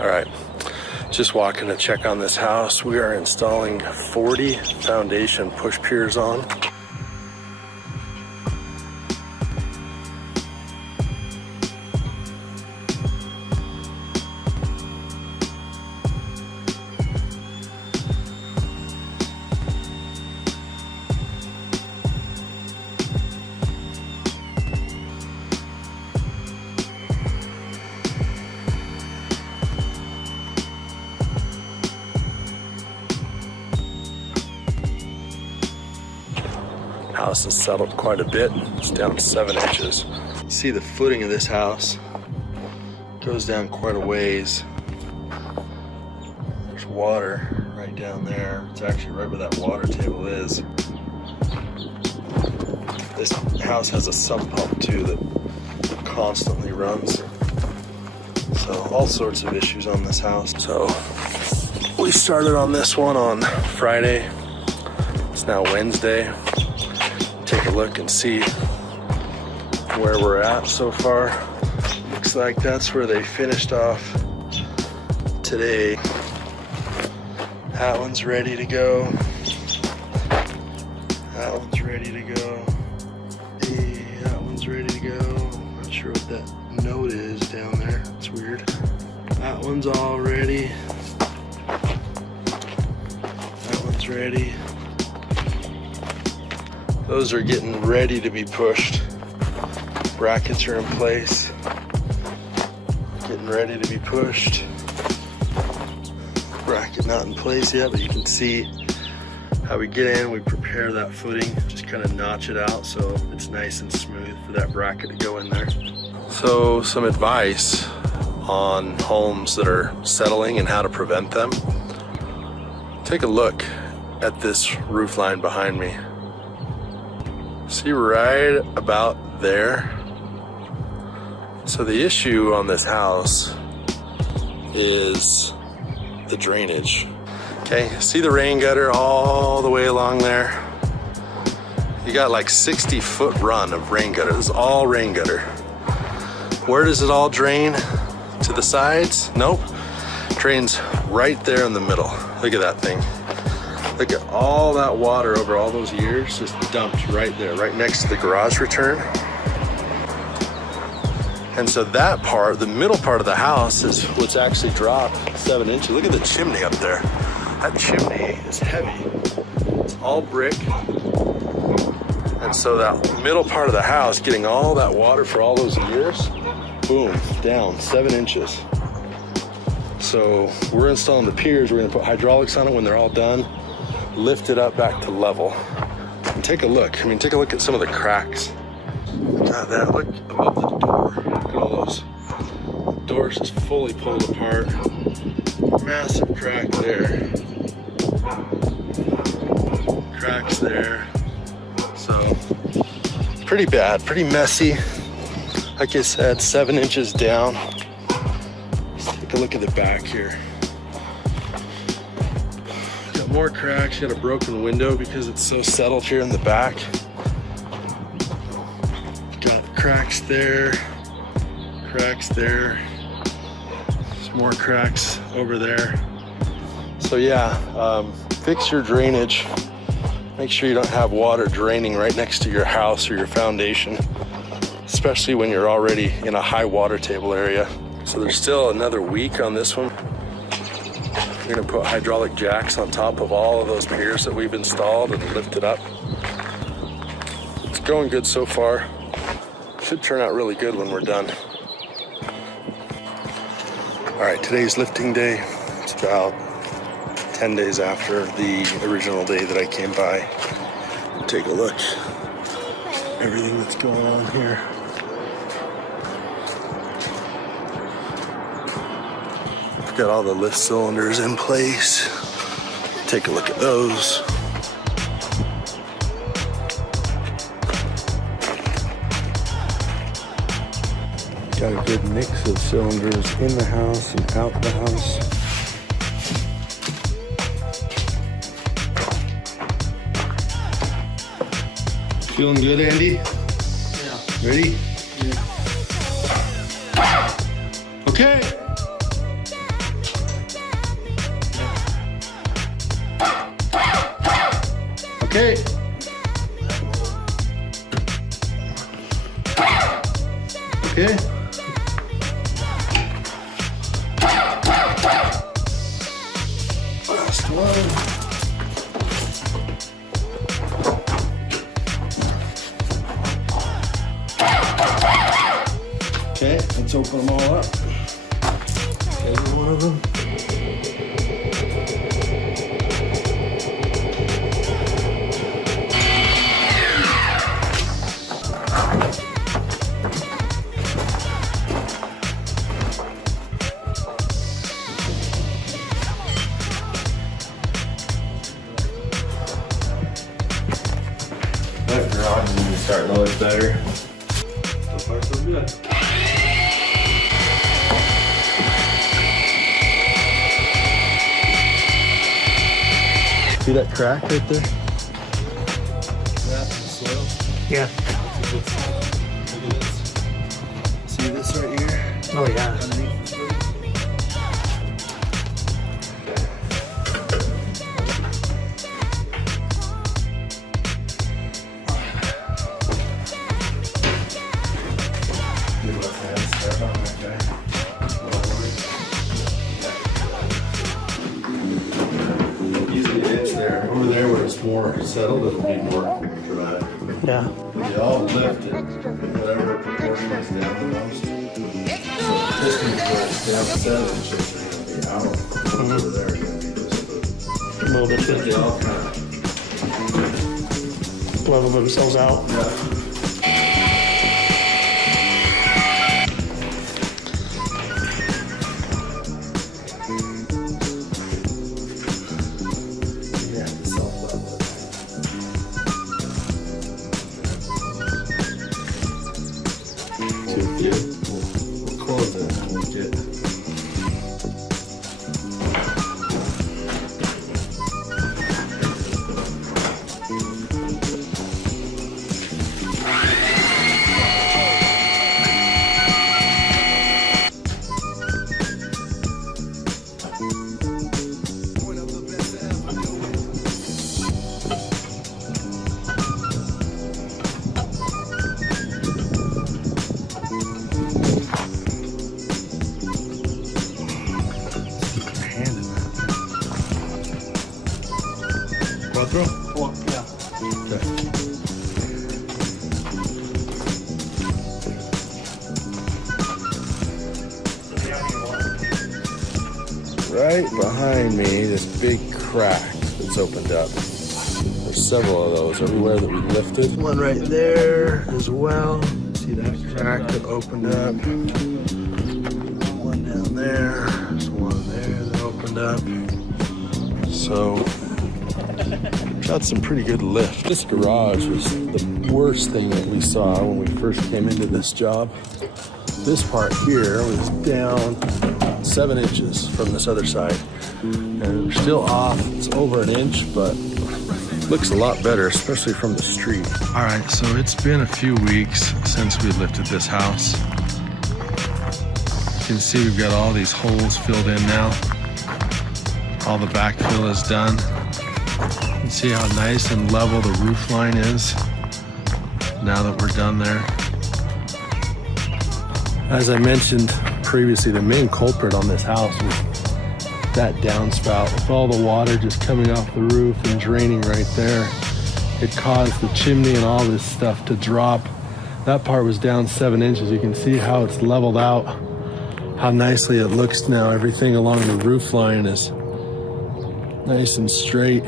All right, just walking to check on this house. We are installing 40 foundation push piers on. House has settled quite a bit. It's down 7 inches. See the footing of this house goes down quite a ways. There's water right down there. It's actually right where that water table is. This house has a sump pump too that constantly runs. So all sorts of issues on this house. So we started on this one on Friday. It's now Wednesday. Take a look and see where we're at so far. Looks like that's where they finished off today. That one's ready to go. That one's ready to go. That one's ready to go. Not sure what that note is down there. It's weird. That one's all ready. That one's ready. Those are getting ready to be pushed. Brackets are in place. Getting ready to be pushed. Bracket not in place yet, but you can see how we get in, we prepare that footing, just kind of notch it out so it's nice and smooth for that bracket to go in there. So some advice on homes that are settling and how to prevent them. Take a look at this roof line behind me. See right about there? So the issue on this house is the drainage. Okay, see the rain gutter all the way along there? You got like 60-foot run of rain gutter. This is all rain gutter. Where does it all drain? To the sides? Nope. Drains right there in the middle. Look at that thing. Look at all that water over all those years just dumped right there, right next to the garage return. And so that part, the middle part of the house, is what's actually dropped 7 inches. Look at the chimney up there. That chimney is heavy. It's all brick. And so that middle part of the house, getting all that water for all those years, boom, down 7 inches. So we're installing the piers. We're gonna put hydraulics on it when they're all done. Lift it up back to level. And take a look. I mean, take a look at some of the cracks. Look at that. Look above the door. Look at all those doors just fully pulled apart. Massive crack there. Cracks there. So pretty bad, pretty messy. Like I said, 7 inches down. Let's take a look at the back here. More cracks. Got a broken window because it's so settled here in the back. Got cracks there, cracks there. Some more cracks over there. So yeah, fix your drainage. Make sure you don't have water draining right next to your house or your foundation, especially when you're already in a high water table area. So there's still another week on this one. We're gonna put hydraulic jacks on top of all of those piers that we've installed and lift it up. It's going good so far. Should turn out really good when we're done. All right, today's lifting day. It's about 10 days after the original day that I came by. Take a look. Everything that's going on here. Got all the lift cylinders in place. Take a look at those. Got a good mix of cylinders in the house and out the house. Feeling good, Andy? Yeah. Ready? Yeah. Okay. Maybe one of them. That garage is really starting to look better. So far, so good. See that crack right there? That in the soil? Yeah. That's a good sign. Look at this. See this right here? Oh yeah. Underneath this root? Usually it's there. Over there where it's more settled, it'll be more dramatic. Yeah. They all lift it, whatever proportion is down the most. So pistons where it's down 7 inches are going to be out. Over there are going to be just A little bit they all kind of, level themselves out. yeah. Yeah, self-level it. We'll close it and we'll get. Cuatro? Well, yeah. Okay. Right behind me, this big crack that's opened up. There's several of those everywhere that we lifted. One right there as well. See that crack that opened up? One down there. There's one there that opened up. So, got some pretty good lift. This garage was the worst thing that we saw when we first came into this job. This part here was down 7 inches from this other side. And we're still off, it's over an inch, but looks a lot better, especially from the street. All right, so it's been a few weeks since we lifted this house. You can see we've got all these holes filled in now. All the backfill is done. You can see how nice and level the roof line is now that we're done there. As I mentioned previously, the main culprit on this house was that downspout. With all the water just coming off the roof and draining right there, it caused the chimney and all this stuff to drop. That part was down 7 inches. You can see how it's leveled out, how nicely it looks now. Everything along the roof line is nice and straight.